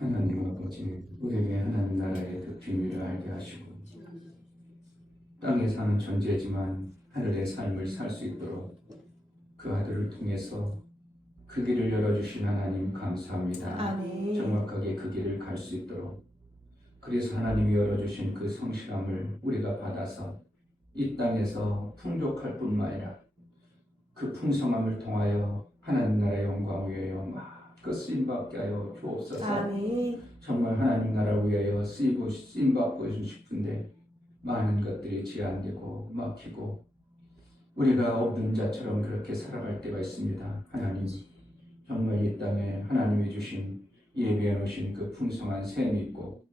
하나님 아버지, 우리에게 하나님 나라의 그 비밀을 알게 하시고 땅에 사는 존재지만 하늘의 삶을 살 수 있도록 그 아들을 통해서 그 길을 열어주신 하나님 감사합니다. 아멘. 정확하게 그 길을 갈 수 있도록, 그래서 하나님이 열어주신 그 성실함을 우리가 받아서 이 땅에서 풍족할 뿐만 아니라 그 풍성함을 통하여 하나님 나라의 영광을 위하여 마음껏 쓰임받게 하여 주옵소서. 아멘. 정말 하나님 나라를 위하여 쓰임받고 싶은데 많은 것들이 제한되고 막히고 우리가 없는 자처럼 그렇게 살아갈 때가 있습니다. 하나님, 정말 이 땅에 하나님이 주신 예비해 놓으신 그 풍성한 샘이 있고,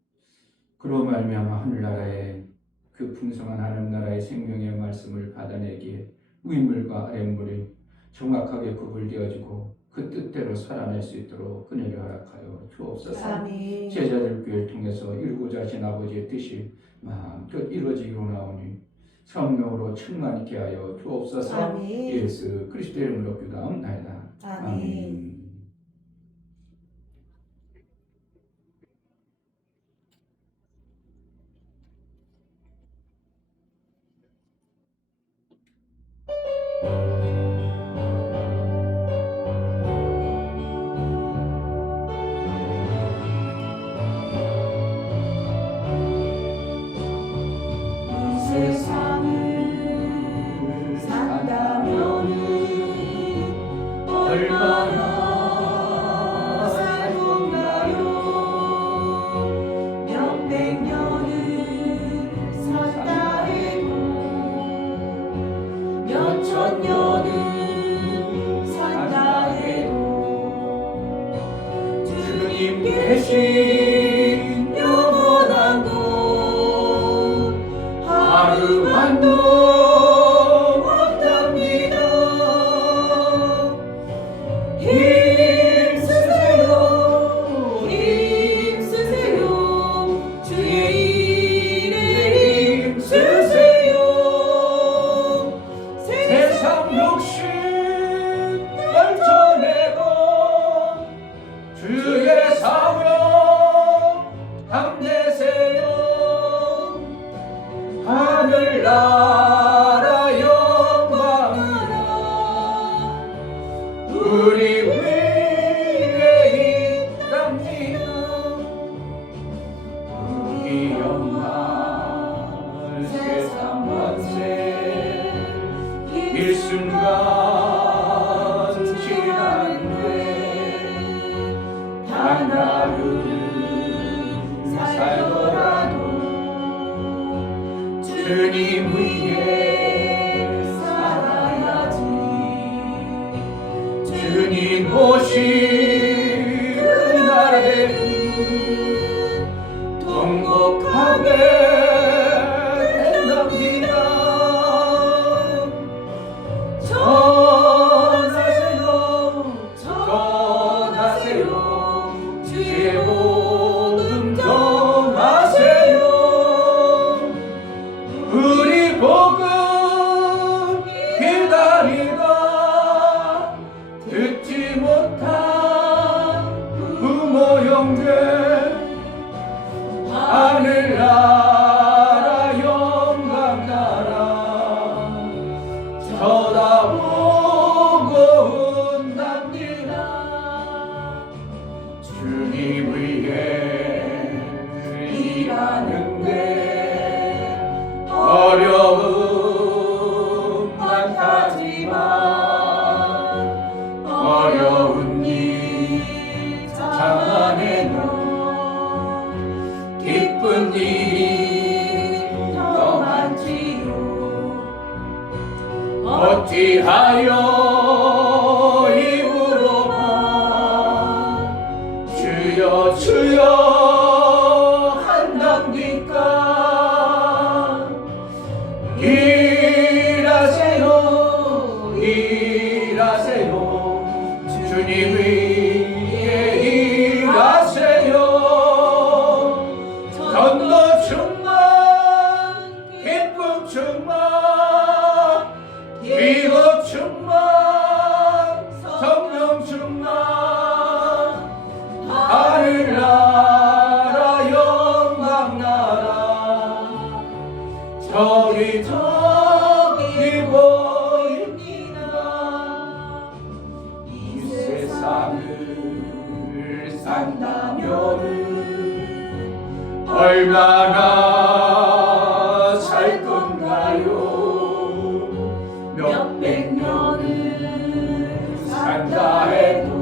그로 말미암아 하늘나라의 그 풍성한 하나님 나라의 생명의 말씀을 받아내기에 윗물과 아랫물이 정확하게 구분되어지고 그 뜻대로 살아낼 수 있도록 그녀를 허락하여 주옵소서. 아멘. 제자들 교회를 통해서 이루고자 하신 아버지의 뜻이 마음껏 이루어지기로 나오니 성령으로 충만케 하여 주옵소서. 아멘. 예수 그리스도의 이름으로 기도하옵나이다. 아멘. 세상을 산다면은 얼마나 살 건가요? 몇백 년을 산다 해도 몇천 년을 산다 해도 주님 계신 영원한 것 하루만도 없답니다. 힘쓰세요, 힘쓰세요, 주의 일에 힘쓰세요. 세상 욕심 떨쳐내고 주의 사명 함내세요. 하늘나라 영광나라 우리 위에 있답니다. 우리 영광 세상 만세 일순간 지나는데 단 하루를 살더라도 주님 위에 살아야지. 주님 오신 그날에는 통곡하게 된답니다. 전하세요, 전하세요, 주의 복음 전하세요. 우리 복음 기다리다 듣지 못한 부모 형제 하늘나라 영광나라 쳐다보고 온답니다. 주님 위해 일하는데 어려움 많다지만 어려운 일 장안에는 기쁜 일이 더 많지요. 어찌하여 입으로만 주여 주여 한답니까? 일하세요, 일하세요, 주님 위에 일하세요. 전도 충만, 기쁨 충만, 기도 충만, 성령 충만, 하늘나라 산다면은 얼마나 살 건가요? 몇백 년을 산다 해도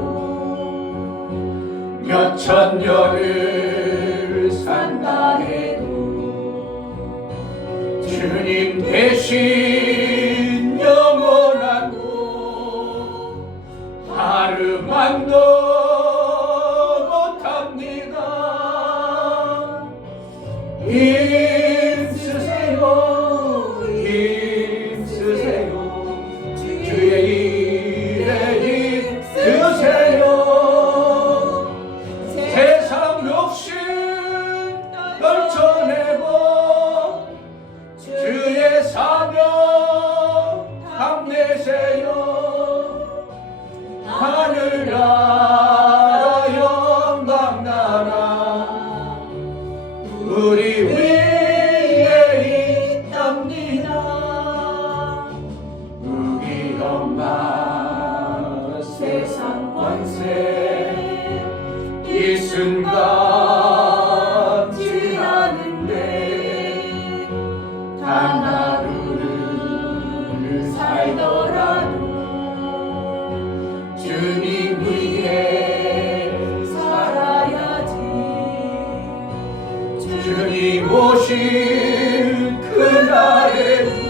몇천 년을 산다 해도 주님 대신 영원한 곳 하루만도 못합니다. 힘쓰세요, 힘쓰세요. 주의 일에 힘쓰세요. 세상 욕심 떨쳐내고 주의 사명 감내세요. 하늘나라 영광나라 우리 위에 있답니다. 우리 엄마 세상 권세 이 순간 지나는데 단 하루를 살더라도 주님 위에 살아야지. 주님 오실 그날에는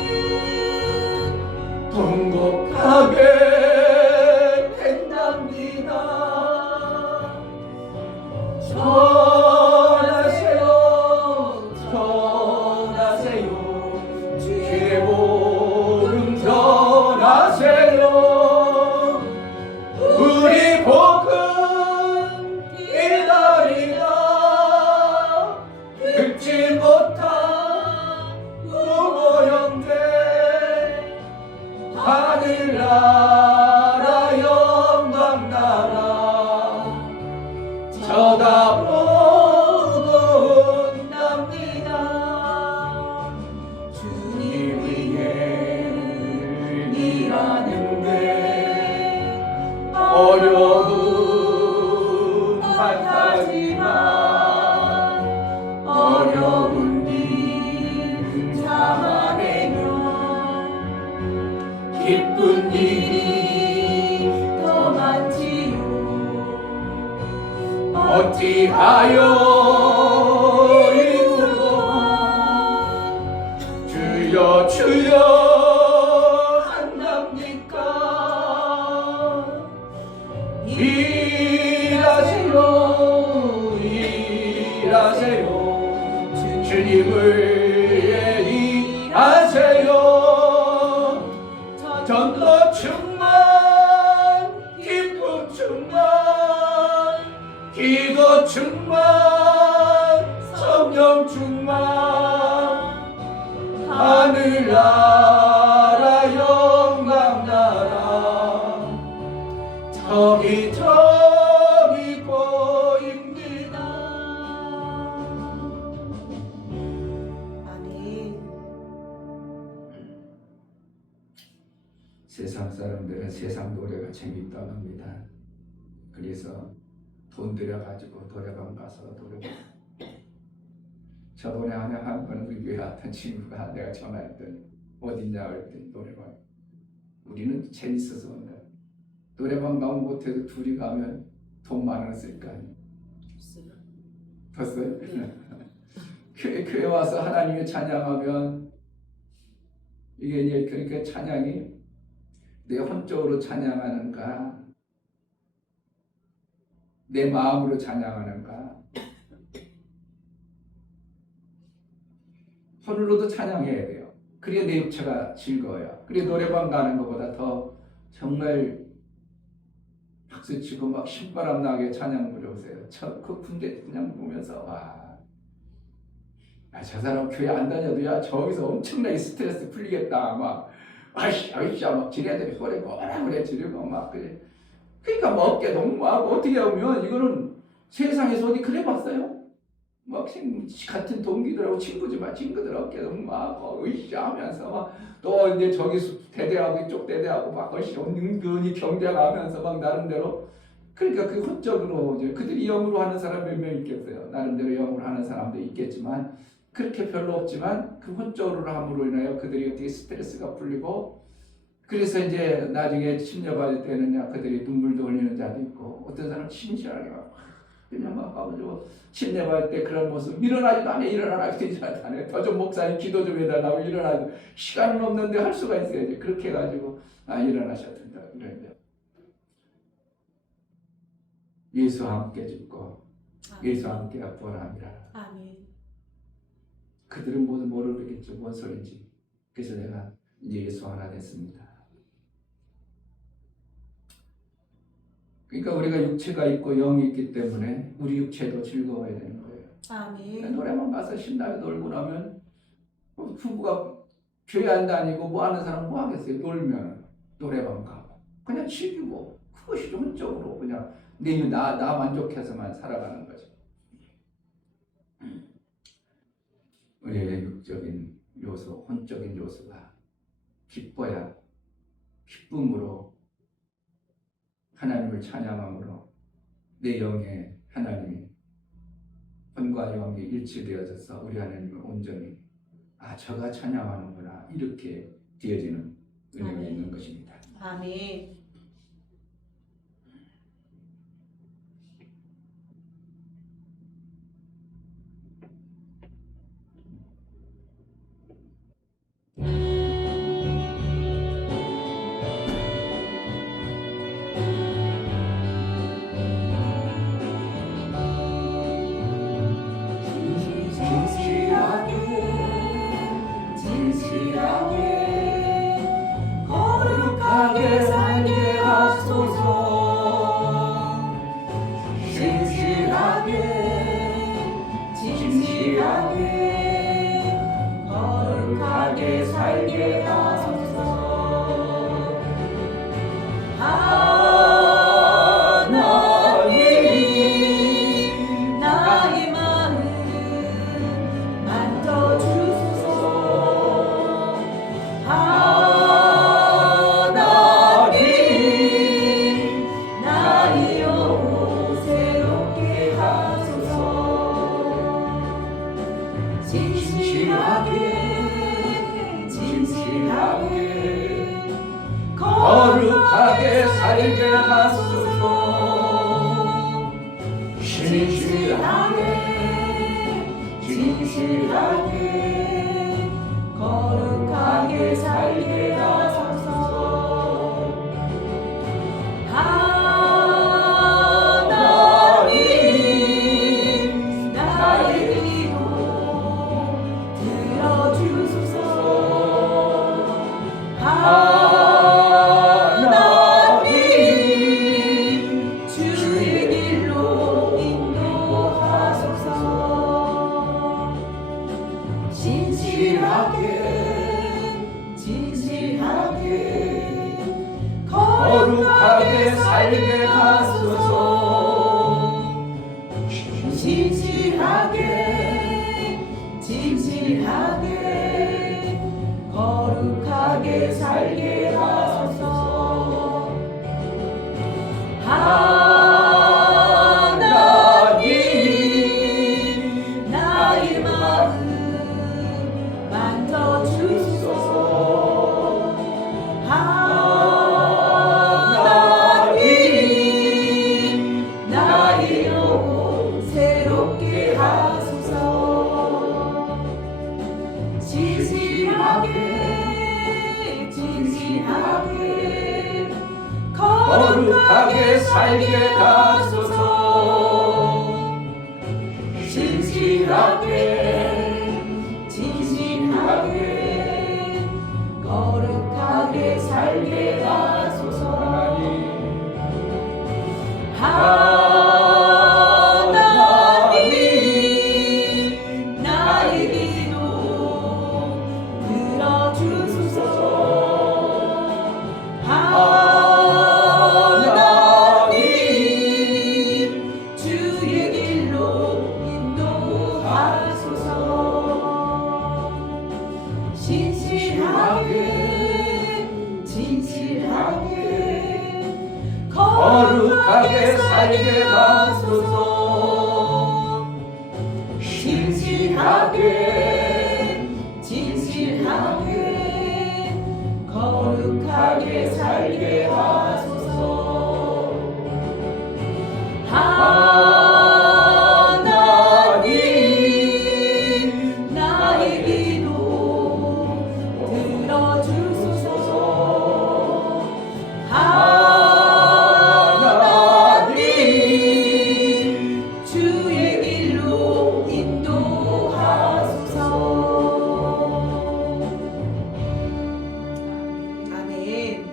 통곡하게 된답니다. 전하세요, 전하세요. 주의 복음 전하세요. 우리 복음 기다리다 듣지 못한 부모 형제 하늘나라 영광나라 쳐다보고 온답니다. 주님 위에 일하는데 어려움 많다지만 어려운 일 참아내면 기쁜 일이 더 많지요. 어찌하여 이구고 주여 주여 한답니까? 일하세요, 일하세요. 주님을 위해 일하세요. 전도 충만, 기쁨 충만, 기도 충만, 성령 충만, 하늘나라 영광나라 저기 저기 보입니다. 아멘. 세상 사람들은 세상 노래가 재밌다고 합니다. 그래서 돈 들여가지고 노래방 가서 노래방 저 노래 하나 한 번 우리 교회 왔던 친구가 내가 전화했더니 어딨냐 그랬더니 노래방. 우리는 재밌어서 온다. 노래방 가면 못해도 둘이 가면 돈 만 원 쓸 거 아니야. 봤어요? 교회 와서 하나님의 찬양하면 이게 이제 그러니까 찬양이 내 혼적으로 찬양하는가 내 마음으로 찬양하는가 손으로도 찬양해야 돼요. 그래야 내 육체가 즐거워요. 그래 노래방 가는 것보다 더 정말 박수치고 막 신바람 나게 찬양 부려보세요. 그 군대 그냥 보면서 저 사람 교회 안 다녀도 야 저기서 엄청나게 스트레스 풀리겠다 막 아이씨 막 지네들이 소리 뭐라 그래 지르고 막 그래. 그러니까 뭐 어깨 동무하고 어떻게 보면 이거는 세상에서 어디 그래 봤어요? 막 같은 동기들하고 친구들 어깨 동무하고 으쌰 하면서 막 또 이제 저기 대대하고 이쪽 대대하고 막 은근히 경쟁하면서 막 나름대로 그러니까 그 혼적으로 이제 그들이 영으로 하는 사람 몇 명 있겠어요. 나름대로 영으로 하는 사람도 있겠지만 그렇게 별로 없지만 그 혼적으로 함으로 인하여 그들이 어떻게 스트레스가 풀리고 그래서 이제 나중에 침례받을 때는 그들이 눈물도 흘리는 자도 있고 어떤 사람은 진실하게 막 그냥 막 가지고 침례받을 때 그런 모습 일어나지도 않아 일어나라 되지 않아요. 더 좀 목사님 기도 좀 해달라고 일어나도 시간은 없는데 할 수가 있어야지. 그렇게 해가지고 일어나셔야 된다 이런데 예수와 함께 죽고 예수와 함께 부활함이라. 아멘. 그들은 모르겠죠. 뭔 소리인지. 그래서 내가 이제 예수 하나 됐습니다. 그러니까 우리가 육체가 있고 영이 있기 때문에 우리 육체도 즐거워야 되는 거예요. 아멘. 노래방 가서 신나게 놀고 나면 부부가 교회 안 다니고 뭐 하는 사람 뭐 하겠어요? 놀면 노래방 가고 그냥 즐기고 그것이 혼적으로 그냥 나 만족해서만 살아가는 거죠. 우리의 육적인 요소, 혼적인 요소가 기뻐야 기쁨으로 하나님을 찬양함으로 내 영에 하나님이 혼과 영이 일치되어져서 우리 하나님을 온전히 저가 찬양하는구나 이렇게 되어지는 은혜가 아멘. 있는 것입니다. 아멘. 진실하게 거룩하게 살게 하소서. 진실하게 거룩하게 살게 하소서. 하나님 나의 마음 만져주소서. 하나님 나의 영혼 새롭게 하소서. 진실하게 거룩하게 살게 하소서. 진실하게 거룩하게 살게 하소서. 하나님 나의 기도 들어주소서. 하나님 주의 길로 인도하소서. 진실하게 거룩하게 살게 하소서. 진실하게 거룩하게 살게 하소서. 하나님 나의 마음 만져주소서. 하나님 나의 영혼 새롭게 하소서. 진실하게 거룩하게 살게 하소서. 진실하게 거룩하게 살게 하소서. 하나님 나의 기도 들어주소서. 하나님 주의 길로 인도하소서. 진실하게 진실하게 거룩하게 살게 하소서. 하나님 나의 기도 들어주소서. 하나님 주의 길로 인도하소서. 아멘.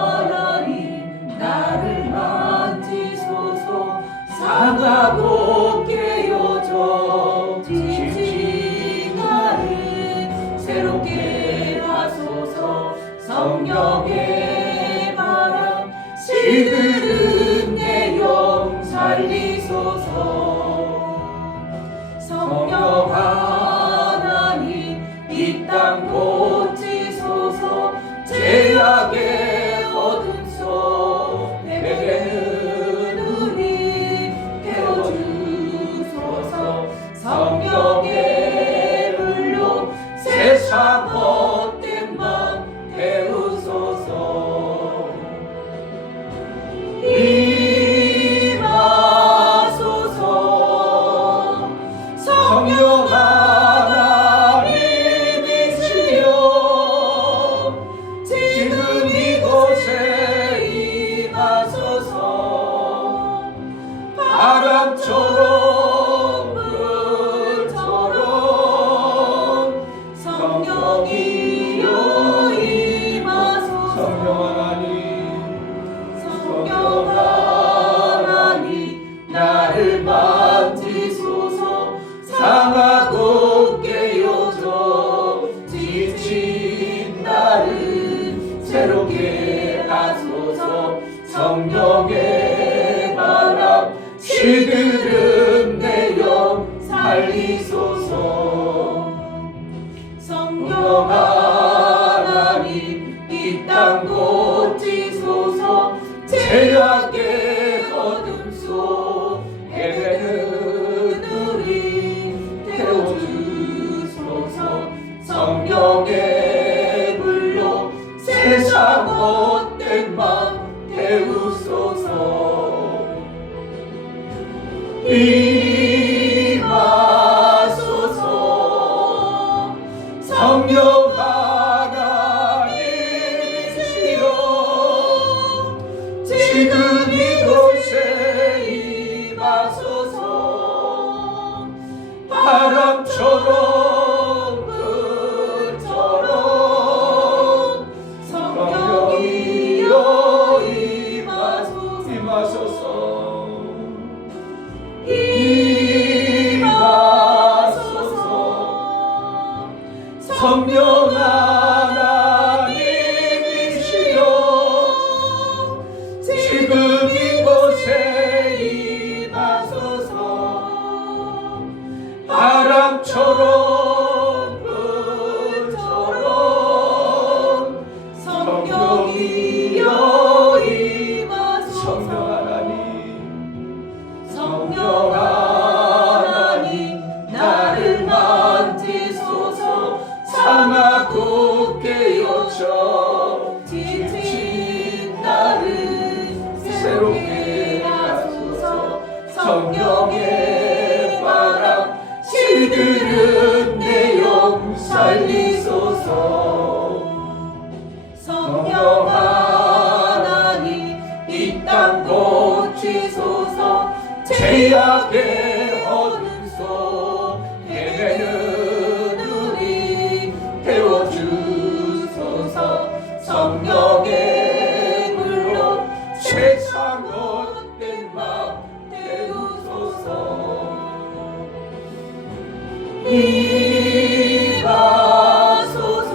하나님 나를 만지소서. 상하고 깨어져 지친 나를 새롭게 하소서. 성령의 바람 시들은 내 영 살리소서. 성령 하나님 이 땅 고치소서. 죄악의 어둠 속 헤매는 우리 태워주소서. 성령의 불로 세상 헛된 맘 태우소서. 임하소서. 성령 하나님이시여 지금 이곳에 임하소서. 바람처럼 불처럼 성령이여 임하소서. 성령 하나님 나를 만지소서. 상하고 깨어져 지친 나를 새롭게 하소서. 성령의 바람 시들은 내 영 살리소서. 성령 하나님 이 땅 고치소서. 죄악의 어둠 속 헤매는 우리 태워주소서. 성령의 불로 세상 헛된 맘 태우소서. 임하소서. 성령 하나님이시여 지금 이곳에 임하소서. 바람처럼 불처럼 성령이여 임하소서. 임하소서. 성령 하나님이시여 지금 이곳에 임하소서. 바람처럼 불처럼 성령이여 임하소서. 성령 하나님 나를 만지소서. 상하고 깨어져 지친 나를 새롭게 하소서. 성령의 바람 시들은 내 영 살리소서. 성령 하나님 이 땅 고치소서. 죄악의 어둠 속 헤매는 우리 태워주소서. 성령의 불로 세상 헛된 맘 태우소서. 임하소서.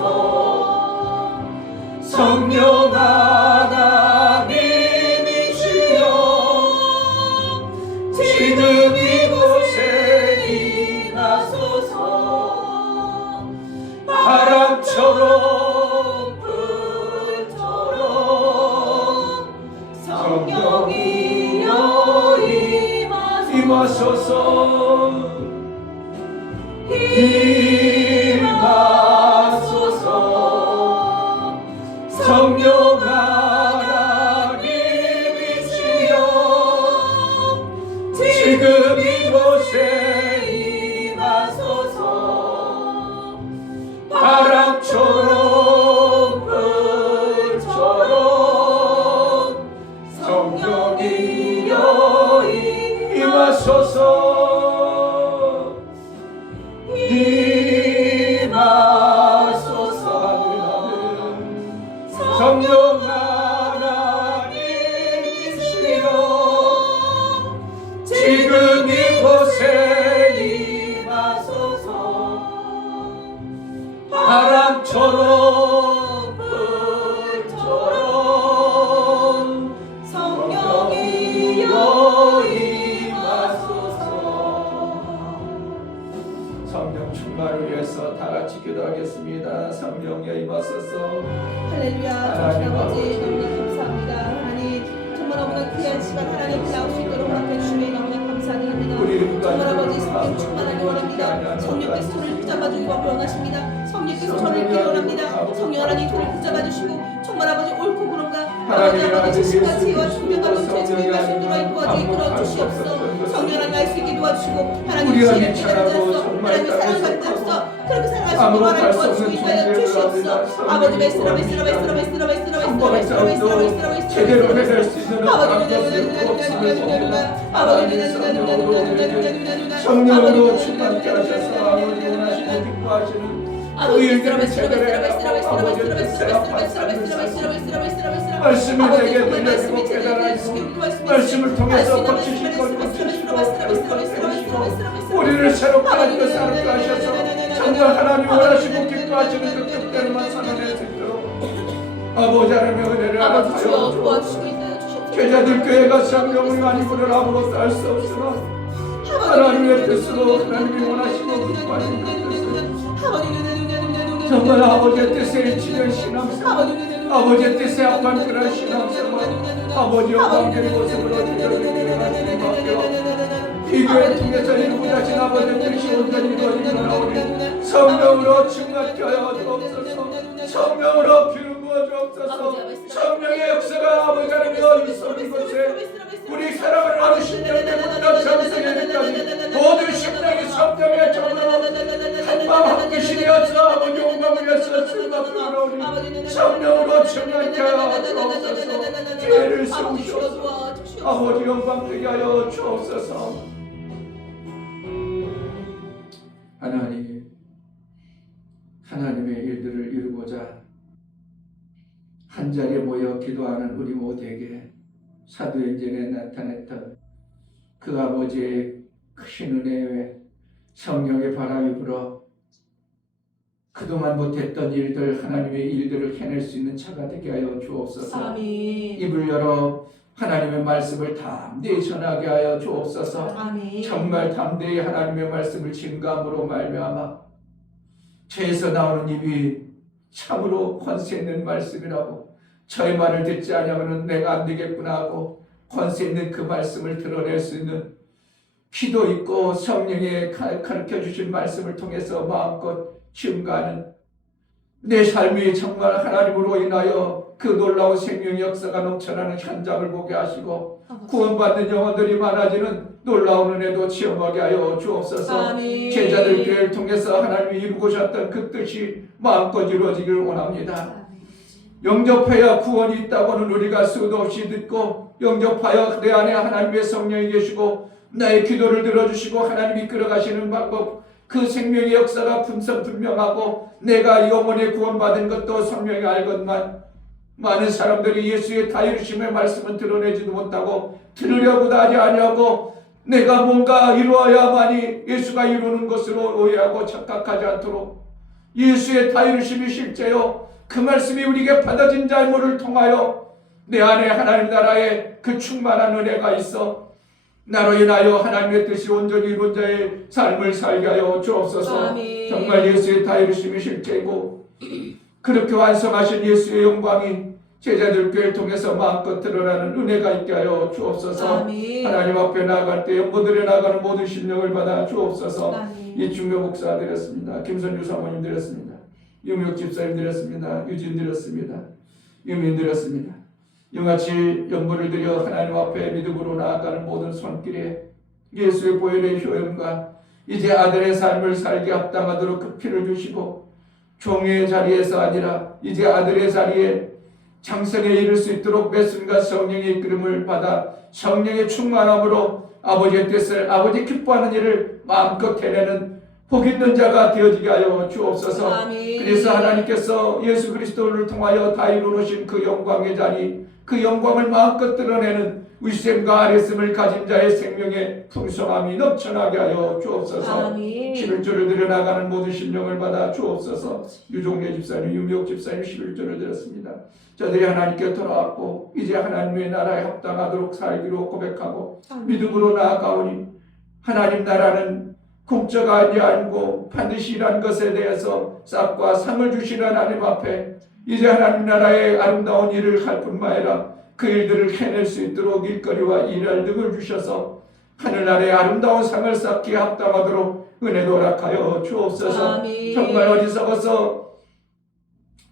바람처럼 불처럼 성령이여 임하소서 임하소서 성령 하나님이시여 지금 이곳에 임하소서 바람처럼 불처럼 성령이여 임하소서 성령 하나님이시여 지금 이곳에 임하소서 바람처럼 불처럼 성령이여 임하소서. 성령 충만을 위해서 다 같이 기도하겠습니다. 성령여 임하소서. 할렐루야. 하나님 아버지 아버지. 너무나 감사합니다. 하나님 정말 너무나 귀한 시간 하나님 나올 수 있도록 허락해 주시니 너무나 감사드립니다. 정말 아버지 성령 충만하기 원합니다. 성령께서 저를 붙잡아주기 원하십니다. 성령께서 저를 필요합니다. 성령 하나님 저를 붙잡아주시고 정말 아버지 옳고 그른가 아버지 지식과 지혜와 총명과 눈치의 주님의 말씀 들어 도와주기 이끌어 주시옵소서. 성령 하나님 알 수 있게 도와주시고 하나님 지혜를 깨달은 자로서 하나님의 사랑을 받는 자로서 그렇게 살아갈 수 있도록 하나님 도와주시고 인도하여 주시옵소서. 아버지 메스라 제대로 해낼 수 있는 성령으로 충만케 하셔서 아버지 원하시고 기뻐하시는 그 일들을 제대로 해서 아버지의 뜻에 합하사 말씀을 내게 들려주고 깨달아주고 말씀을 통해서 거치시고 우리를 새롭게 하시고 새롭게 하셔서 정말 하나님 원하시고 기뻐하시는 그 뜻대로만 살아낼 수 있도록 아버지 하나님의 은혜를 알아주시고 제자들 교회가 성령을 많이 부르라 아무것도 알 수 없으나 하나님의 뜻으로 하나님이 원하시고 기뻐하시는 그 뜻을 정말 아버지의 뜻에 일치된 신앙생활 아버지의 뜻에 합한 그런 신앙생활 아버지와 관계의 모습으로 드려드리는 하나님 앞에요 이 교회를 통해서 이루고자 하신 아버지의 뜻이 온전히 이루어지는 우리 성령으로 충만케 하여 주옵소서 성령으로 기름 부어 주옵소서 성령의 역사가 아버지 하나님의 있어온 곳에 우리 사랑을 아는 심령대부터 전세계까지 모든 심령이 성령의 정으로 한방 한뜻이 되어서 아버지 영광을 위해서 쓰임받으러 우리 성령으로 충만케 하여 주옵소서 기회를 세우시옵소서 아버지 영광 되게 하여 주옵소서. 하나님의 일들을 이루고자 한자리에 모여 기도하는 우리 모두에게 사도행전에 나타냈던 그 아버지의 크신 은혜에 성령의 바람이 불어 그동안 못했던 일들 하나님의 일들을 해낼 수 있는 차가 되게 하여 주옵소서. 아멘. 입을 열어 하나님의 말씀을 담대히 전하게 하여 주옵소서. 아멘. 정말 담대히 하나님의 말씀을 증거함으로 말미암아 죄에서 나오는 입이 참으로 권세 있는 말씀이라고 저의 말을 듣지 아니하면 내가 안 되겠구나 하고 권세 있는 그 말씀을 드러낼 수 있는 기도 있고 성령의 가르쳐 주신 말씀을 통해서 마음껏 증거하는 내 삶이 정말 하나님으로 인하여 그 놀라운 생명의 역사가 넘쳐나는 현장을 보게 하시고 구원받는 영혼들이 많아지는 놀라운 은혜도 체험하게 하여 주옵소서. 아멘. 제자들 교회를 통해서 하나님이 이루고 싶었던 그 뜻이 마음껏 이루어지기를 원합니다. 영접하여 구원이 있다고는 우리가 수도 없이 듣고 영접하여 내 안에 하나님의 성령이 계시고 나의 기도를 들어주시고 하나님이 이끌어가시는 방법 그 생명의 역사가 분명하고 내가 영원히 구원받은 것도 성령이 알건만 많은 사람들이 예수의 다이루심의 말씀은 드러내지도 못하고 들으려고도 하지 아니하고 내가 뭔가 이루어야만이 예수가 이루는 것으로 오해하고 착각하지 않도록 예수의 다이루심이 실제요 그 말씀이 우리에게 받아진 잘못을 통하여 내 안에 하나님 나라의 그 충만한 은혜가 있어 나로 인하여 하나님의 뜻이 온전히 이룬 자의 삶을 살게 하여 주옵소서. 아멘. 정말 예수의 다이루심이 실제고 그렇게 완성하신 예수의 영광이 제자들 교회를 통해서 마음껏 드러나는 은혜가 있게 하여 주옵소서. 아멘. 하나님 앞에 나아갈 때 영혼들에 나가는 모든 심령을 받아 주옵소서. 아멘. 이충교 목사 드렸습니다. 김선주 사모님 드렸습니다. 유명 집사님 드렸습니다. 유진 드렸습니다. 유민 드렸습니다. 이같이 연물을 드려 하나님 앞에 믿음으로 나아가는 모든 손길에 예수의 보혈의 효용과 이제 아들의 삶을 살게 합당하도록 그 피를 주시고 종의 자리에서 아니라 이제 아들의 자리에 장성에 이를 수 있도록 매 순간 성령의 이끌음을 받아 성령의 충만함으로 아버지의 뜻을 아버지 기뻐하는 일을 마음껏 해내는 복 있는 자가 되어지게 하여 주옵소서. 아멘. 그래서 하나님께서 예수 그리스도를 통하여 다 이루어신 그 영광의 자리, 그 영광을 마음껏 드러내는 윗셈과 아랫셈을 가진 자의 생명의 풍성함이 넘쳐나게 하여 주옵소서. 아멘. 11조를 드려나가는 모든 심령을 받아 주옵소서. 유종래 집사님, 유미옥 집사님 11조를 드렸습니다. 저들이 하나님께 돌아왔고 이제 하나님의 나라에 합당하도록 살기로 고백하고 믿음으로 나아가오니 하나님 나라는 공짜가 아니고 반드시 일한 것에 대해서 싹과 상을 주시는 하나님 앞에 이제 하나님 나라의 아름다운 일을 할 뿐만 아니라 그 일들을 해낼 수 있도록 일거리와 일할 능을 주셔서 하늘 아래 아름다운 상을 쌓기에 합당하도록 은혜도 허락하여 주옵소서. 아멘. 정말 어리석어서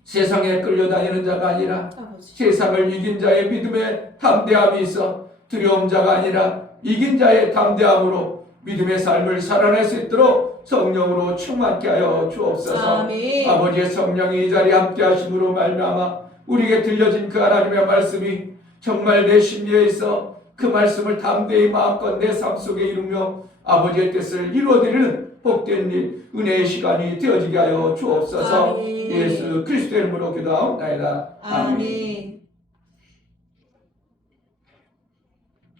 세상에 끌려다니는 자가 아니라 아버지. 세상을 이긴 자의 믿음에 담대함이 있어 두려움 자가 아니라 이긴 자의 담대함으로 믿음의 삶을 살아낼 수 있도록 성령으로 충만케 하여 주옵소서. 아멘. 아버지의 성령이 이 자리에 함께 하심으로 말미암아 우리에게 들려진 그 하나님의 말씀이 정말 내 심리에 있어 그 말씀을 담대히 마음껏 내 삶 속에 이루며 아버지의 뜻을 이루어드리는 복된 일, 은혜의 시간이 되어지게 하여 주옵소서. 아멘. 예수 그리스도의 이름으로 기도하옵나이다. 아멘.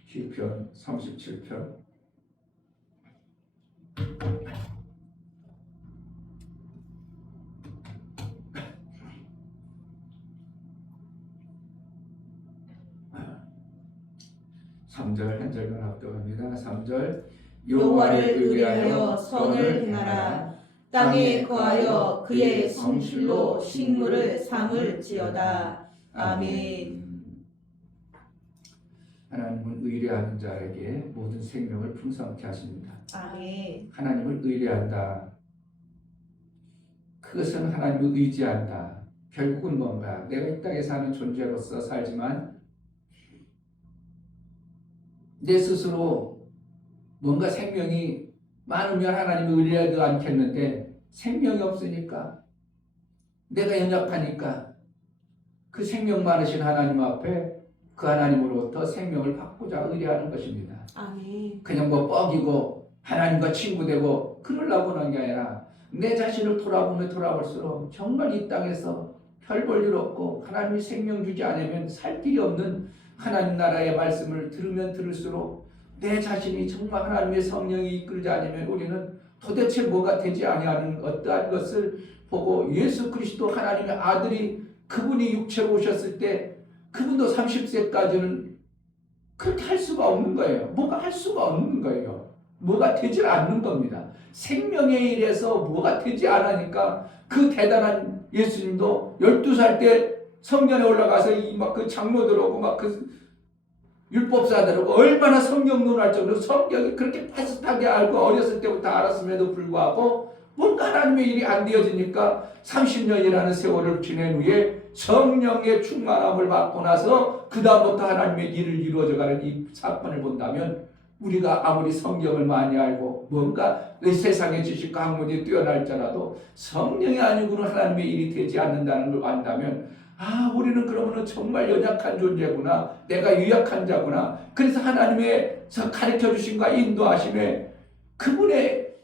시편 37편. 삼절 한 절만 합독합니다. 3절 여호와를 의뢰하여 선을 행하라. 땅에 거하여 그의 성실로 식물을 삼을지어다. 아멘. 하나님은 의뢰하는 자에게 모든 생명을 풍성케 하십니다. 아멘. 하나님을 의뢰한다. 그것은 하나님을 의지한다. 결국은 뭔가 내가 이 땅에 사는 존재로서 살지만 내 스스로 뭔가 생명이 많으면 하나님을 의뢰하지 않겠는데 생명이 없으니까 내가 연약하니까 그 생명 많으신 하나님 앞에 그 하나님으로부터 생명을 받고자 의뢰하는 것입니다. 아멘. 그냥 뭐 뻑이고 하나님과 친구되고 그러려고 하는 게 아니라 내 자신을 돌아보면 돌아볼수록 정말 이 땅에서 별 볼 일 없고 하나님이 생명 주지 않으면 살 길이 없는 하나님 나라의 말씀을 들으면 들을수록 내 자신이 정말 하나님의 성령이 이끌지 않으면 우리는 도대체 뭐가 되지 아니하는 어떠한 것을 보고 예수 그리스도 하나님의 아들이 그분이 육체로 오셨을 때 그분도 30세까지는 그렇게 할 수가 없는 거예요. 뭐가 할 수가 없는 거예요. 뭐가 되질 않는 겁니다. 생명의 일에서 뭐가 되지 않으니까 그 대단한 예수님도 12살 때 성전에 올라가서 그 장로들하고 막 그 율법사들하고 얼마나 성경 논할 정도로 성경이 그렇게 빠듯하게 알고 어렸을 때부터 알았음에도 불구하고 뭔가 하나님의 일이 안 되어지니까 30년이라는 세월을 지낸 후에 성령의 충만함을 받고 나서 그 다음부터 하나님의 일을 이루어져가는 이 사건을 본다면 우리가 아무리 성경을 많이 알고 뭔가 이 세상의 지식과 학문이 뛰어날지라도 성령이 아니고는 하나님의 일이 되지 않는다는 걸 안다면 우리는 그러면은 정말 연약한 존재구나. 내가 유약한 자구나. 그래서 하나님의 가르쳐 주심과 인도하심에 그분을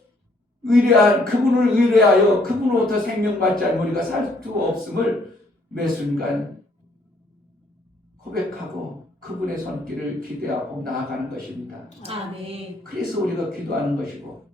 의뢰하여 그분으로부터 생명받지 않으면 우리가 살 수 없음을 매 순간 고백하고 그분의 손길을 기대하고 나아가는 것입니다. 아멘. 그래서 우리가 기도하는 것이고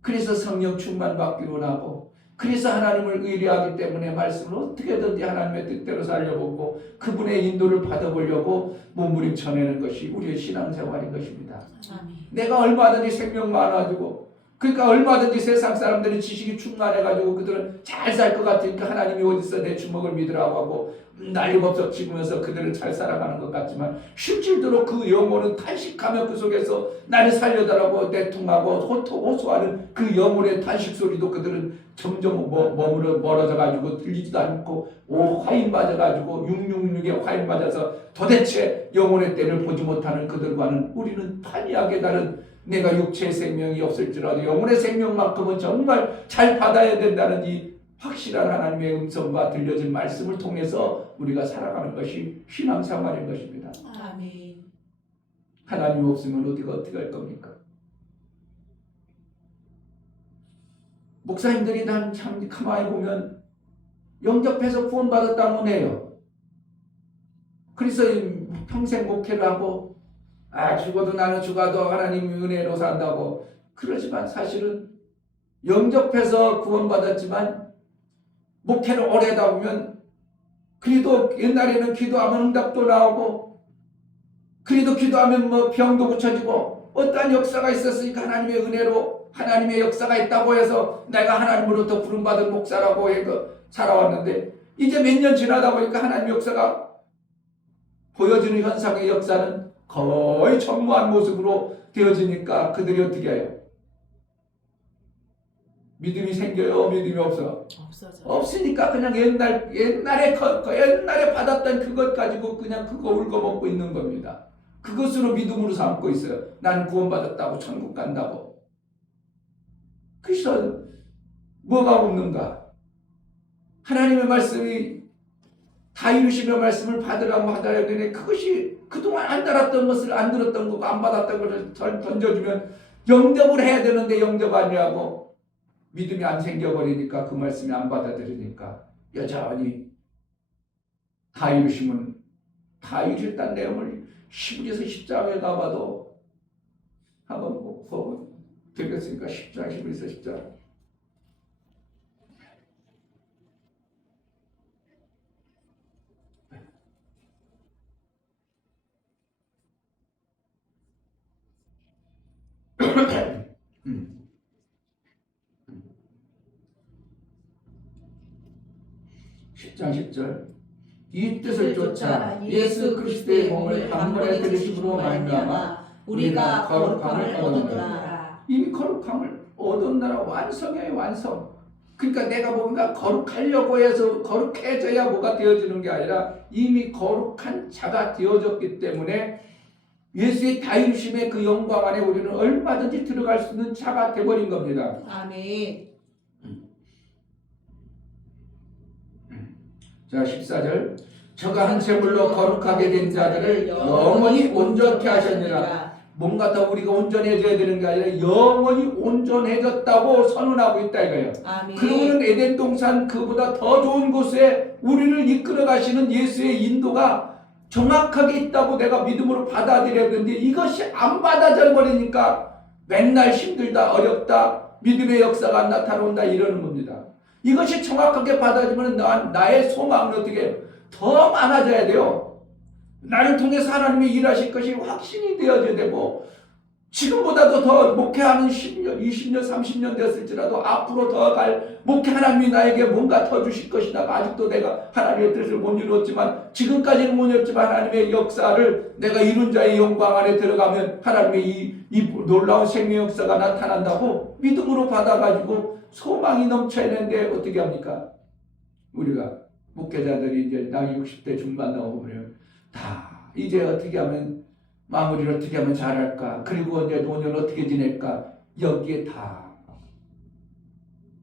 그래서 성령 충만 받기로 원하고 그래서 하나님을 의뢰하기 때문에 말씀을 어떻게든지 하나님의 뜻대로 살려보고 그분의 인도를 받아보려고 몸부림쳐내는 것이 우리의 신앙생활인 것입니다. 아멘. 내가 얼마든지 생명 많아지고 그러니까 얼마든지 세상 사람들이 지식이 충만해가지고 그들은 잘 살 것 같으니까 하나님이 어디서 내 주먹을 믿으라고 하고 난리법석 치면서 그들은 잘 살아가는 것 같지만 실질적으로 그 영혼은 탄식하며 그 속에서 나를 살려달라고 내통하고 호소하는 그 영혼의 탄식 소리도 그들은 점점 멀어져가지고 들리지도 않고 화인 맞아가지고 666에 화인 맞아서 도대체 영혼의 때를 보지 못하는 그들과는 우리는 판이하게 다른, 내가 육체의 생명이 없을지라도 영혼의 생명만큼은 정말 잘 받아야 된다는 이 확실한 하나님의 음성과 들려진 말씀을 통해서 우리가 살아가는 것이 신앙생활인 것입니다. 아멘. 하나님 없으면 어떻게 할 겁니까? 목사님들이 난 참 가만히 보면 영접해서 구원받았다면 해요. 그래서 평생 목회를 하고 죽어도 나는 죽어도 하나님의 은혜로 산다고. 그러지만 사실은 영접해서 구원받았지만 목회를 오래 하다 보면 그래도 옛날에는 기도하면 응답도 나오고 그래도 기도하면 뭐 병도 고쳐지고 어떠한 역사가 있었으니까 하나님의 은혜로 하나님의 역사가 있다고 해서 내가 하나님으로부터 부름받은 목사라고 해서 살아왔는데 이제 몇 년 지나다 보니까 하나님의 역사가 보여지는 현상의 역사는 거의 전무한 모습으로 되어지니까 그들이 어떻게 해요? 믿음이 생겨요? 믿음이 없어? 없으니까 그냥 옛날에 받았던 그것 가지고 그냥 그거 울거먹고 있는 겁니다. 그것으로 믿음으로 삼고 있어요. 나는 구원받았다고 천국 간다고. 그래서 뭐가 없는가? 하나님의 말씀이 다 이루시며 말씀을 받으라고 하더라 되네. 그것이 그동안 안 달았던 것을 안 들었던 거고 안 받았던 것을 던져주면 영접을 해야 되는데 영접 아니하고 믿음이 안 생겨버리니까 그 말씀이 안 받아들이니까 여전히 다 이루시면 다 이루셨다는 내용을 11에서 10장에 가봐도 한번 보고 되겠으니까 10장 11에서 10장 장 10절 이 뜻을 쫓아 예수 그리스도의 몸을 단번에 들으심으로 말미암아 우리가 거룩함을 얻었노라. 이미 거룩함을 얻었노라. 완성이에요. 완성. 그러니까 내가 뭔가 거룩하려고 해서 거룩해져야 뭐가 되어지는 게 아니라 이미 거룩한 자가 되어졌기 때문에 예수의 다이루심의 그 영광 안에 우리는 얼마든지 들어갈 수 있는 자가 되어버린 겁니다. 아멘. 자 14절 저가 한 제물로 거룩하게 된 자들을 영원히 온전케 하셨느라. 뭔가 더 우리가 온전해져야 되는 게 아니라 영원히 온전해졌다고 선언하고 있다 이거예요. 아멘. 그러면 에덴 동산 그보다 더 좋은 곳에 우리를 이끌어 가시는 예수의 인도가 정확하게 있다고 내가 믿음으로 받아들여야 되는데 이것이 안 받아져 버리니까 맨날 힘들다 어렵다 믿음의 역사가 안 나타난다 이러는 겁니다. 이것이 정확하게 받아지면 나의 소망은 어떻게 더 많아져야 돼요. 나를 통해서 하나님이 일하실 것이 확신이 되어져야 되고 지금보다도 더 목회하는 10년, 20년, 30년 됐을지라도 앞으로 더 갈 목회 하나님이 나에게 뭔가 더 주실 것이다. 아직도 내가 하나님의 뜻을 못 이루었지만 지금까지는 못 이뤘지만 하나님의 역사를 내가 이룬 자의 영광 안에 들어가면 하나님의 이 놀라운 생명 역사가 나타난다고 믿음으로 받아가지고 소망이 넘쳐야 되는데 어떻게 합니까? 우리가 목회자들이 이제 나이 60대 중반 나오면 다 이제 어떻게 하면 마무리를 어떻게 하면 잘할까? 그리고 이제 노년 어떻게 지낼까? 여기에 다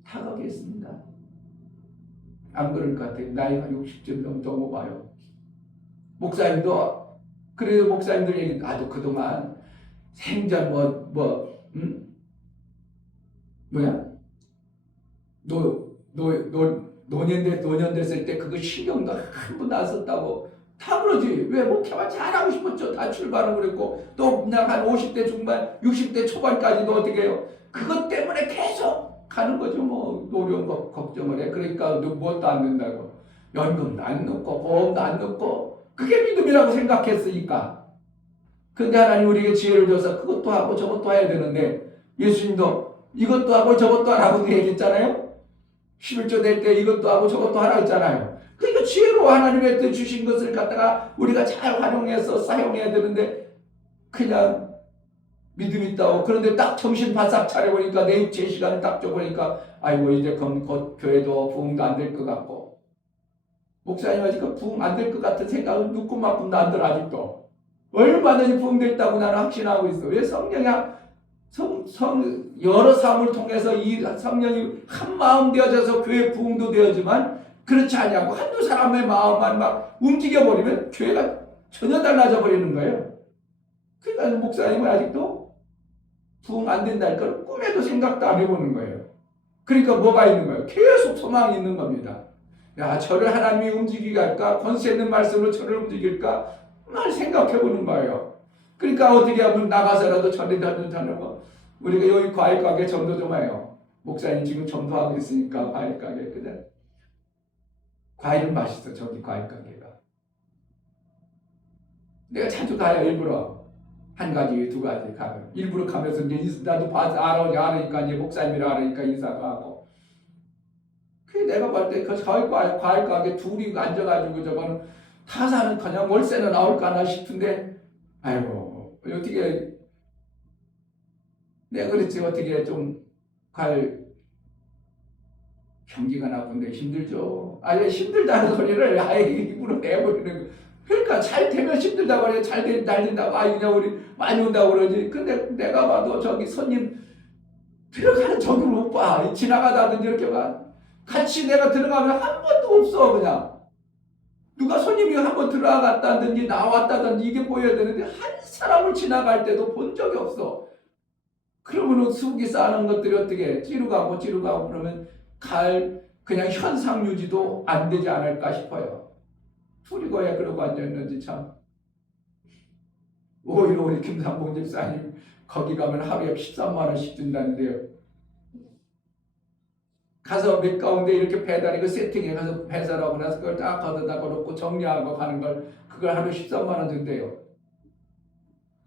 가겠습니다. 안 그럴 것 같아요. 나이가 60쯤 넘고 봐요. 목사님도 그래도 목사님들 얘기 나도 그동안 생전 노년 됐을 때 그거 신경도 한 번도 안 썼다고 다 그러지. 왜 목회만 잘하고 싶었죠. 다 출발을 그랬고 또 그냥 한 50대 중반 60대 초반까지도 어떻게 해요. 그것 때문에 계속 가는 거죠. 뭐 노령 걱정을 해. 그러니까 무엇도 안 된다고. 연금도 안 넣고 보험도 안 넣고 그게 믿음이라고 생각했으니까. 근데 하나님 우리에게 지혜를 줘서 그것도 하고 저것도 해야 되는데 예수님도 이것도 하고 저것도 하라고 얘기했잖아요. 11조 낼 때 이것도 하고 저것도 하라고 했잖아요. 그러니까 지혜로 하나님의 뜻 주신 것을 갖다가 우리가 잘 활용해서 사용해야 되는데 그냥 믿음 있다고. 그런데 딱 정신 바싹 차려보니까 내 제 시간을 딱 줘보니까 아이고 이제 곧 교회도 부흥도 안 될 것 같고 목사님 아직 부흥 안 될 것 같은 생각은 누구만큼도 안 들어 아직도. 얼마든지 부흥됐다고 나는 확신하고 있어. 왜 성령이 여러 사람을 통해서 이 성령이 한 마음 되어져서 교회 부흥도 되어지만 그렇지 않냐고 한두 사람의 마음만 막 움직여버리면 교회가 전혀 달라져 버리는 거예요. 그러니까 목사님은 아직도 부흥 안 된다는 걸 꿈에도 생각도 안 해보는 거예요. 그러니까 뭐가 있는 거예요? 계속 소망이 있는 겁니다. 야, 저를 하나님이 움직이게 할까? 권세 있는 말씀으로 저를 움직일까? 날 생각해 보는 거예요. 그러니까 어떻게 하면 나가서라도 전도하고 우리가 여기 과일 가게 전도 좀 해요. 목사님 지금 전도하고 있으니까 과일 가게 그냥 과일은 맛있어. 저기 과일 가게가 내가 자주 가요. 일부러 한 가지 두 가지 가요. 일부러 가면서 이제 나도 봐서 알으니까 이제 목사님이라 알으니까 인사가 하고. 그 내가 볼 때 그 과일 가게 둘이 앉아가지고 저거는 타사는 그냥 월세는 나올까나 싶은데 아이고 어떻게 내가 그랬지 어떻게 좀 과일 경기가 나쁜데 힘들죠. 아예 힘들다는 소리를 아예 입으로 내버리는 거. 그러니까 잘 되면 힘들다고 그래. 잘 된다고 그냥 우리 많이 온다고 그러지. 근데 내가 봐도 저기 손님 들어가는 저기를 못 봐. 지나가다든지 이렇게 봐. 같이 내가 들어가면 한 번도 없어. 그냥 누가 손님이 한 번 들어갔다든지 나왔다든지 이게 보여야 되는데 한 사람을 지나갈 때도 본 적이 없어. 그러면은 수국이 쌓는 것들이 어떻게 찌르가고 그러면 그냥 현상 유지도 안 되지 않을까 싶어요. 둘이 거야 그러고 앉아있는지 참. 오히려 우리 김삼봉 집사님 거기 가면 하루에 13만 원씩 준다는데요. 가서 몇 가운데 이렇게 배달이 그 세팅해 가서 배달하고 나서 그걸 딱 걷어다 놓고 정리하고 가는 걸 그걸 하루에 13만 원 준대요.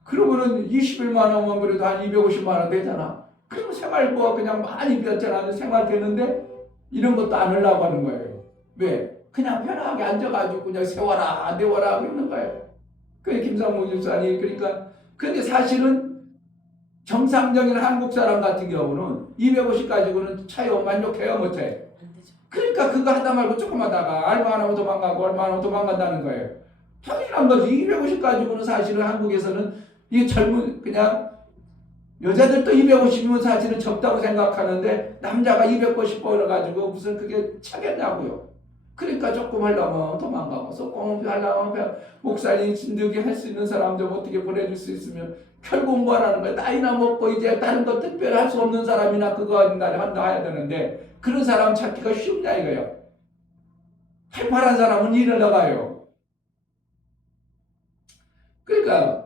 그러면은 21만 원만 그래도 한 250만 원 되잖아. 그럼 생활비가 그냥 많이 비었잖아. 생활 되는데 이런 것도 안 하려고 하는 거예요. 왜? 그냥 편하게 앉아가지고 그냥 세워라 내워라 그러는 거예요. 그게 김상봉 집사님. 그러니까 근데 사실은 정상적인 한국 사람 같은 경우는 250 가지고는 차요 만족해요 못해? 그러니까 그거 하다 말고 조금 하다가 얼마 안 하면 도망가고 얼마 안 하면 도망간다는 거예요. 당연한 거지. 250 가지고는 사실은 한국에서는 이 젊은 그냥 여자들도 250이면 사실은 적다고 생각하는데 남자가 250 벌어가지고 무슨 그게 차겠냐고요. 그러니까 조금 하려면 도망가고 조금 하려면 목사님 진득이 할 수 있는 사람 좀 어떻게 보내줄 수 있으면 결국 뭐라는 거야. 나이나 먹고 이제 다른 거 특별히 할 수 없는 사람이나 그거 한다 해야 되는데 그런 사람 찾기가 쉽냐 이거요. 팔팔한 사람은 일을 나가요. 그러니까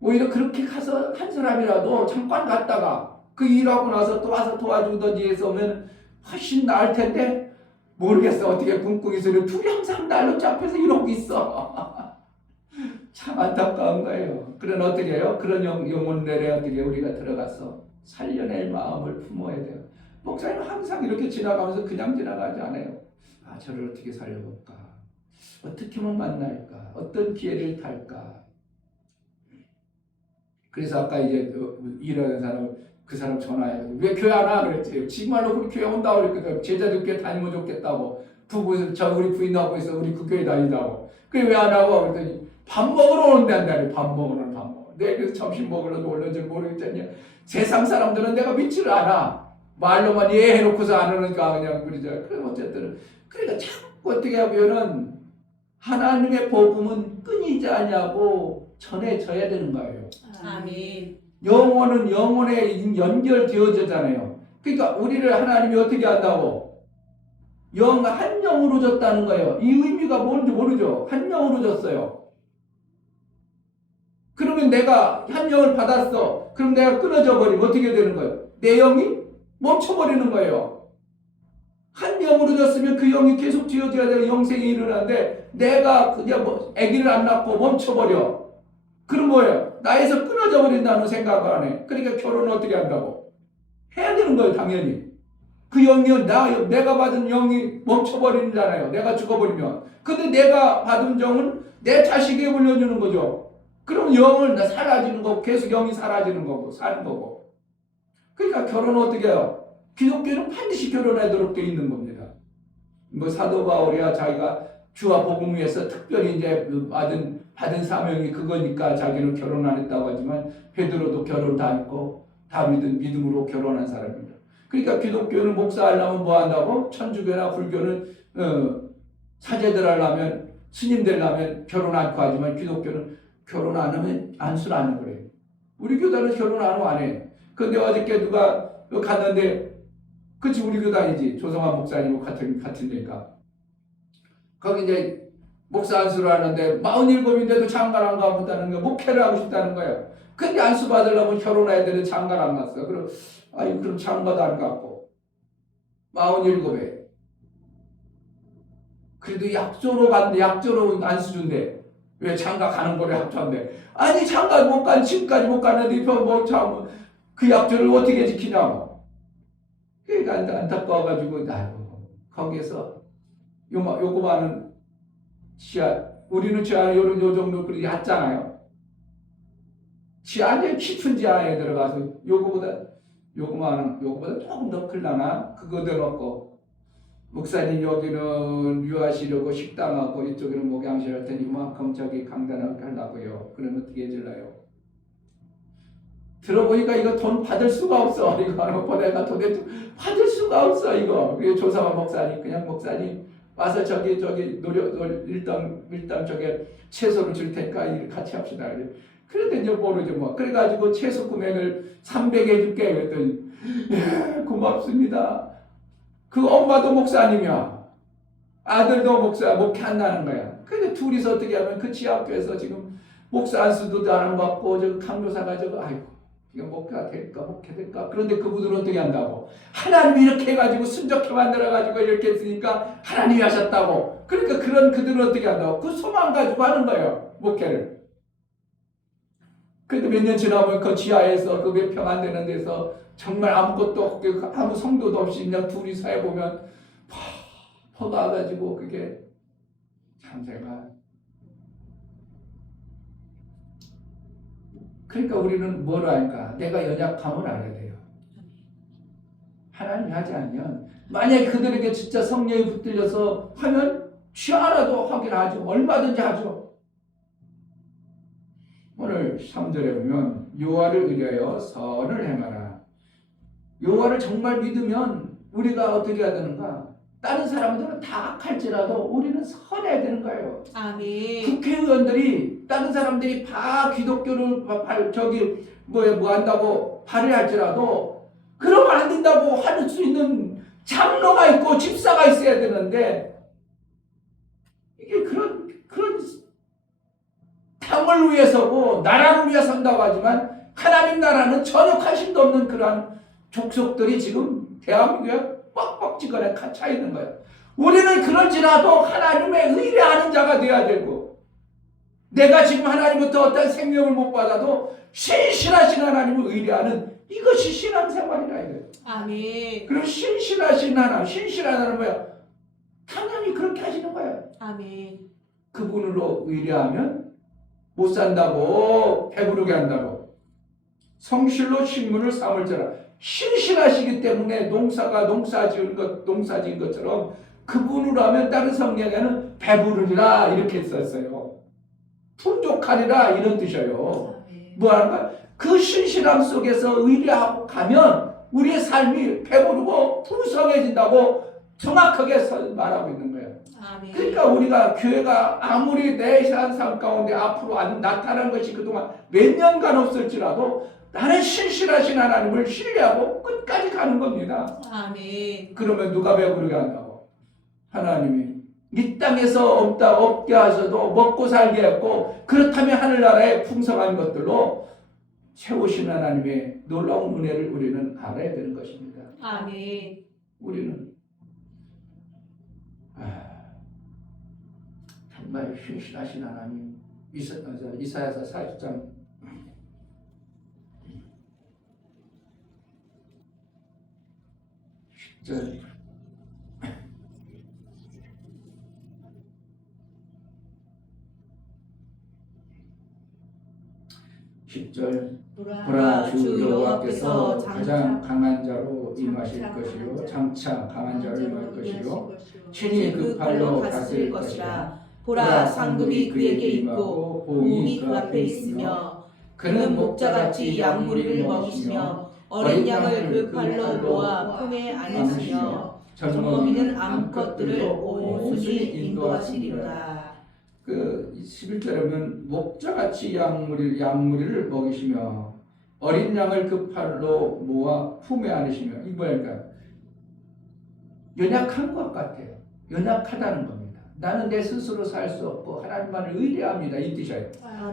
오히려 그렇게 가서 한 사람이라도 잠깐 갔다가 그 일하고 나서 또 와서 도와주든지 해서 오면 훨씬 나을 텐데 모르겠어. 어떻게 꿍꿍이 소리 둘이 항상 날로 잡혀서 이러고 있어. 참 안타까운 거예요. 그런 어떻게 해요? 그런 영혼들에 어떻게 우리가 들어가서 살려낼 마음을 품어야 돼요. 목사님은 항상 이렇게 지나가면서 그냥 지나가지 않아요. 아, 저를 어떻게 살려볼까? 어떻게 하면 만날까? 어떤 기회를 탈까? 그래서 아까 이제 일하는 사람 그 사람 전화해가지고 왜 교회 안 와? 그랬지. 정말로 우리 교회 온다고 그랬거든. 제자들 교회 다니면 좋겠다고. 부부 저 우리 부인하고 있어. 우리 그 교회 다닌다고. 그래 왜 안 하고? 그랬더니 밥 먹으러 오는데 한다니. 밥 먹으러. 내가 그래서 점심 먹으러도 올는지 모르겠잖냐. 세상 사람들은 내가 믿지를 않아. 말로만 예 해놓고서 안 오니까 그냥 그러죠. 그래 어쨌든 그러니까 자꾸 어떻게 하면은 하나님의 복음은 끊이지 않냐고 전해져야 되는 거예요. 아멘. 영혼은 영혼에 연결되어지잖아요. 그러니까 우리를 하나님이 어떻게 한다고? 한 영으로 줬다는 거예요. 이 의미가 뭔지 모르죠. 한 영으로 줬어요. 그러면 내가 한 영을 받았어. 그럼 내가 끊어져 버리면 어떻게 되는 거예요? 내 영이 멈춰버리는 거예요. 한 영으로 줬으면 그 영이 계속 지어져야 되고 영생이 일어나는데 내가 그냥 아기를 안 낳고 멈춰버려. 그럼 뭐예요? 나에서 끊어져 버린다는 생각을 안 해. 그러니까 결혼은 어떻게 한다고? 해야 되는 거예요, 당연히. 그 영이 내가 받은 영이 멈춰버리잖아요. 내가 죽어버리면. 근데 내가 받은 영은 내 자식에게 물려주는 거죠. 그럼 영은 사라지는 거고 계속 영이 사라지는 거고 사는 거고. 그러니까 결혼은 어떻게 해요? 기독교는 반드시 결혼하도록 되어 있는 겁니다. 뭐 사도 바울이야 자기가 주와 복음 위해서 특별히 이제 받은 사명이 그거니까 자기는 결혼 안 했다고 하지만 베드로도 결혼 다 했고 다윗은 믿음으로 결혼한 사람입니다. 그러니까 기독교는 목사하려면 뭐 한다고? 천주교나 불교는 사제들 하려면 스님 되려면 결혼 않고 하지만 기독교는 결혼 안 하면 안수를 안 하고 그래요. 우리 교단은 결혼 안 하고 안 해. 근데 어저께 누가 갔는데 그치 우리 교단이지 조성환 목사님하고 같은 데니까 거기 이제 목사 안수를 하는데 47인데도 장가를 안 가고 있다는 거야. 목회를 하고 싶다는 거야. 근데 안수 받으려면 결혼해야 되는데 장가를 안 갔어. 그럼 장가도 안 갔고 47에 그래도 약조로 안수 준대. 왜 장가 가는 거래 약조한대. 아니 장가 못 간 지금까지 못 갔는데 그 약조를 어떻게 지키냐고. 그러니까 안타까워가지고 거기에서 요거만은 우리는 지하 요 정도 그렇게 얕잖아요. 지하에 깊은 지하에 들어가서 요거보다 조금 더 클라나 그거 더 넣고 목사님 여기는 유하시려고 식당하고 이쪽에는 목양실 할 테니 그만큼 저기 강단하게 하려고요. 그러면 어떻게 해줄래요? 들어보니까 이거 돈 받을 수가 없어. 이거 내가 도대체 받을 수가 없어 이거. 그게 조사만 목사님 그냥 목사님 와서 저기 일단 저게 채소를 줄 테니까 같이 합시다. 그랬더니 모르죠 뭐. 그래가지고 채소 금액을 300 해줄게 그랬더니 고맙습니다. 그 엄마도 목사님이야. 아들도 목회한다는 거야. 근데 둘이서 어떻게 하면 그 지하교에서 지금 목사 안수도 안 받고 저 강도사가 아이고 이거 목회될까? 그런데 그분들은 어떻게 한다고? 하나님이 이렇게 해가지고 순적해 만들어가지고 이렇게 했으니까 하나님이 하셨다고. 그러니까 그들은 어떻게 한다고? 그 소망 가지고 하는 거예요. 목회를. 그래도 몇 년 지나면 그 지하에서 그 몇 평 안 되는 데서 정말 아무것도 없고 아무 성도도 없이 그냥 둘이서 해보면 퍼가 가지고 그게 참 제가 그러니까 우리는 뭘 할까? 내가 연약함을 알아야 돼요. 하나님이 하지 않으면 만약에 그들에게 진짜 성령이 붙들려서 하면 쥐 하나도 하긴 하죠. 얼마든지 하죠. 오늘 3절에 보면 여호와를 의뢰하여 선을 행하라. 여호와를 정말 믿으면 우리가 어떻게 해야 되는가? 다른 사람들은 다 악할지라도 우리는 선해야 되는 거예요. 아멘. 국회의원들이 다른 사람들이 다 기독교를 뭐 한다고 발의할지라도 그러면 안 된다고 할 수 있는 장로가 있고 집사가 있어야 되는데 이게 그런 당을 위해서고 나라를 위해 선다고 하지만 하나님 나라는 전혀 관심도 없는 그러한 족속들이 지금 대한민국에 꽉꽉 찍어내 차 있는 거예요. 우리는 그럴지라도 하나님의 의뢰하는 자가 되어야 되고 내가 지금 하나님부터 어떤 생명을 못 받아도 신실하신 하나님을 의뢰하는 이것이 신앙생활이라 이거예요. 아멘. 그럼 신실한 하나님 뭐야? 당연히 그렇게 하시는 거예요. 아멘. 그분으로 의뢰하면 못 산다고 배부르게 한다고 성실로 식물을 삼을지라 신실하시기 때문에 농사 지은 것처럼 그분으로 하면 다른 성경에는 배부르리라 이렇게 했었어요. 풍족하리라 이런 뜻이에요. 뭐 하는 거야? 그 신실함 속에서 의뢰하고 가면 우리의 삶이 배부르고 풍성해진다고 정확하게 말하고 있는 거예요. 아멘. 그러니까 우리가 교회가 아무리 내 삶 가운데 앞으로 나타난 것이 그동안 몇 년간 없을지라도 나는 신실하신 하나님을 신뢰하고 끝까지 가는 겁니다. 아멘. 그러면 누가 배부르게 한다고? 하나님이 이 땅에서 없게 하셔도 먹고 살게 했고 그렇다면 하늘나라의 풍성한 것들로 채우신 하나님의 놀라운 은혜를 우리는 알아야 되는 것입니다. 아멘. 우리는 정말 신실하신 하나님 이사야서 40장 저 10절 보라 주 여호와께서 가장 강한 자로 임하실 것이요 장차 강한 자로 임할 것이요 친히 그 팔로 다스릴 것이라. 보라 상급이 그에게 있고 보응이 그 앞에 있으며 그는 목자같이 양무리를 먹이시며 어린 양을 그 팔로 모아 품에 안으시며 젖먹이는 암컷들을 온순히 인도하시리로다. 그 11절에 보면 목자같이 양무리를 먹이시며 어린 양을 그 팔로 모아 품에 안으시며. 이 뭐랄까, 연약한 것 같아요. 연약하다는 겁니다. 나는 내 스스로 살 수 없고 하나님만을 의뢰합니다. 이 뜻이에요.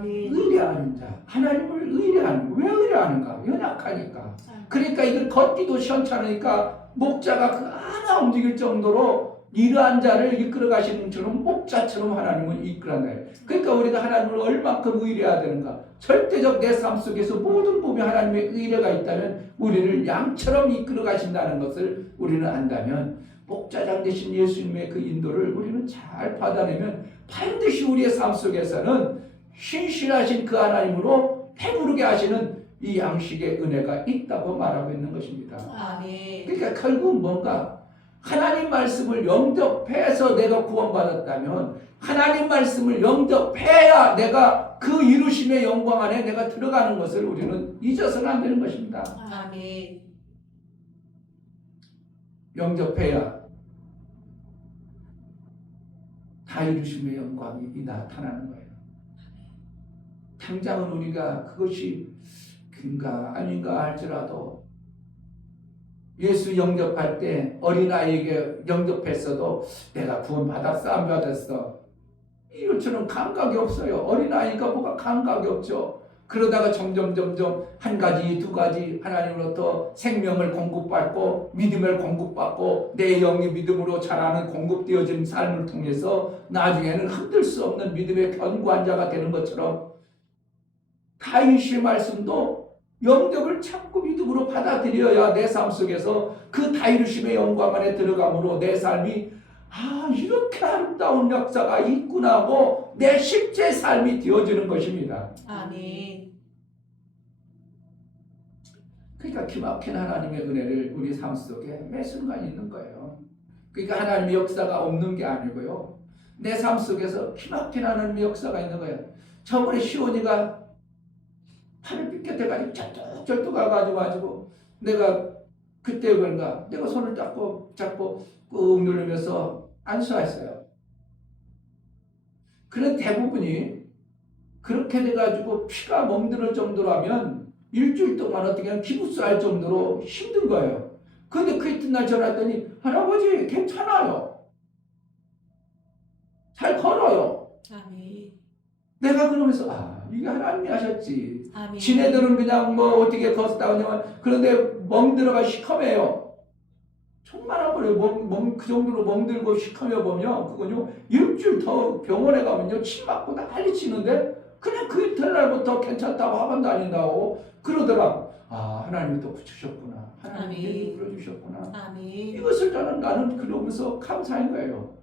의뢰하는 자, 하나님을 의뢰하는. 왜 의뢰하는가? 연약하니까. 그러니까 이걸 걷기도 시원찮으니까 목자가 그 하나 움직일 정도로 이러한 자를 이끌어 가시는 것처럼 목자처럼 하나님은 이끌어간다. 그러니까 우리가 하나님을 얼마큼 의뢰해야 되는가? 절대적 내 삶 속에서 모든 부분에 하나님의 의뢰가 있다면 우리를 양처럼 이끌어 가신다는 것을 우리는 안다면 목자장 되신 예수님의 그 인도를 우리는 잘 받아내면 반드시 우리의 삶 속에서는 신실하신 그 하나님으로 배부르게 하시는 이 양식의 은혜가 있다고 말하고 있는 것입니다. 아멘. 그러니까 결국 뭔가 하나님 말씀을 영접해서 내가 구원받았다면 하나님 말씀을 영접해야 내가 그 이루심의 영광 안에 내가 들어가는 것을 우리는 잊어서는 안 되는 것입니다. 아멘. 영접해야 다 이루심의 영광이 나타나는 거예요. 당장은 우리가 그것이 긴가 아닌가 할지라도 예수 영접할 때 어린아이에게 영접했어도 내가 구원받았어 안 받았어 이것처럼 감각이 없어요. 어린아이가 뭐가 감각이 없죠. 그러다가 점점 한 가지 두 가지 하나님으로부터 생명을 공급받고 믿음을 공급받고 내 영이 믿음으로 자라는 공급되어진 삶을 통해서 나중에는 흔들 수 없는 믿음의 견고한 자가 되는 것처럼 다윗의 말씀도 영접을 참고 믿음으로 받아들여야 내 삶 속에서 그 다이루심의 영광 안에 들어감으로 내 삶이 이렇게 아름다운 역사가 있구나 하고 내 실제 삶이 되어지는 것입니다. 아멘. 그러니까 기막힌 하나님의 은혜를 우리 삶 속에 매 순간 있는 거예요. 그러니까 하나님의 역사가 없는 게 아니고요. 내 삶 속에서 기막힌 하나님의 역사가 있는 거예요. 저번에 시온이가 팔을 삐끗해가지고 절뚝 가가지고 내가 그때 그런가 내가 손을 잡고 꾹 누르면서 안수했어요. 그런 대부분이 그렇게 돼가지고 피가 멍들을 정도로 하면 일주일 동안 어떻게 하면 기부스할 정도로 힘든 거예요. 그런데 그 이튿날 전화했더니 할아버지 괜찮아요. 잘 걸어요. 아멘. 내가 그러면서 이게 하나님이 하셨지. 아멘. 지네들은 그냥 뭐 어떻게 걷었다 그러냐면 그런데 멍들어가 시커매요. 정말 아무래도 그 정도로 멍들고 시커매 보면 그건요 일주일 더 병원에 가면요 침 맞고 난리 치는데 그냥 그 이튿날부터 괜찮다고 학원 다닌다고 그러더라고. 하나님이 또 붙이셨구나. 하나님이 불러주셨구나. 아멘. 이것을 나는 그러면서 감사한 거예요.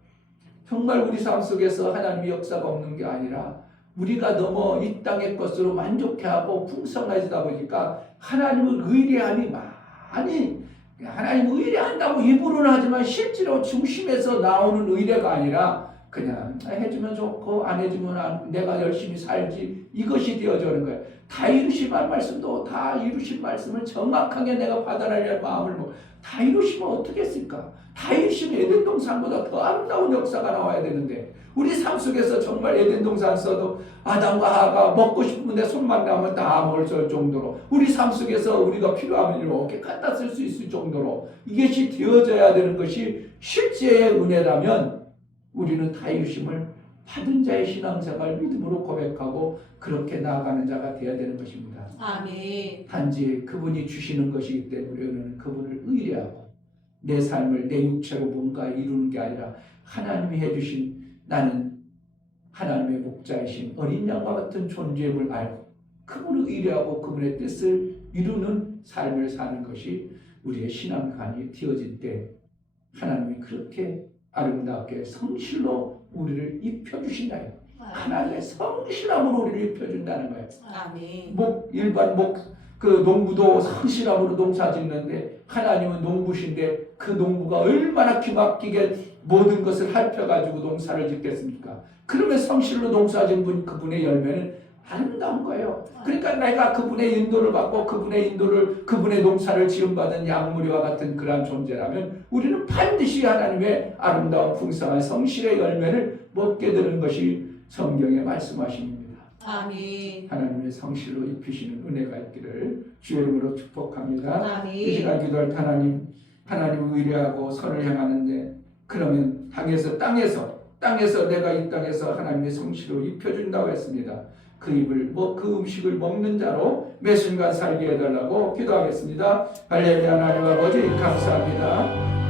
정말 우리 삶 속에서 하나님의 역사가 없는 게 아니라 우리가 너무 이 땅의 것으로 만족해하고 풍성해지다 보니까 하나님을 의뢰함이 많이 하나님을 의뢰한다고 입으로는 하지만 실제로 중심에서 나오는 의뢰가 아니라 그냥 해주면 좋고 안 해주면 내가 열심히 살지 이것이 되어지는 거예요. 다 이루심한 말씀도 다 이루신 말씀을 정확하게 내가 받아내려는 마음을 다 이루시면 어떻게 했을까? 다 이루시면 에덴 동산보다 더 아름다운 역사가 나와야 되는데 우리 삶 속에서 정말 에덴 동산 써도 아담과 하와가 먹고 싶은데 손만 나면 다 먹을 정도로 우리 삶 속에서 우리가 필요하면 이렇게 갖다 쓸 수 있을 정도로 이것이 되어져야 되는 것이 실제의 은혜라면 우리는 다 이루심을 받은 자의 신앙생활 믿음으로 고백하고 그렇게 나아가는 자가 되어야 되는 것입니다. 아멘. 단지 그분이 주시는 것이기 때문에 우리는 그분을 의뢰하고 내 삶을 내 육체로 뭔가 이루는 게 아니라 하나님이 해주신 나는 하나님의 목자이신 어린 양과 같은 존재임을 알고 그분을 의뢰하고 그분의 뜻을 이루는 삶을 사는 것이 우리의 신앙관이 되어질 때 하나님이 그렇게 아름답게 성실로 우리를 입혀주신다. 하나님의 성실함으로 우리를 입혀준다는 거예요. 아멘. 일반 그 농부도 성실함으로 농사 짓는데 하나님은 농부신데 그 농부가 얼마나 기막히게 모든 것을 살펴가지고 농사를 짓겠습니까? 그러면 성실로 농사 짓는 분, 그분의 열매는 아름다운 거예요. 그러니까 내가 그분의 인도를 받고 그분의 농사를 지음받은 양무리와 같은 그러한 존재라면 우리는 반드시 하나님의 아름다운 풍성한 성실의 열매를 먹게 되는 것이 성경의 말씀하십니다. 아멘. 하나님의 성실로 입히시는 은혜가 있기를 주의 이름으로 축복합니다. 아멘. 이 시간 기도할 때 하나님 의뢰하고 선을 행하는데 그러면 땅에서 내가 이 땅에서 하나님의 성실로 입혀준다고 했습니다. 그 그 음식을 먹는 자로 매 순간 살게 해달라고 기도하겠습니다. 할렐루야. 하나님 아버지 감사합니다.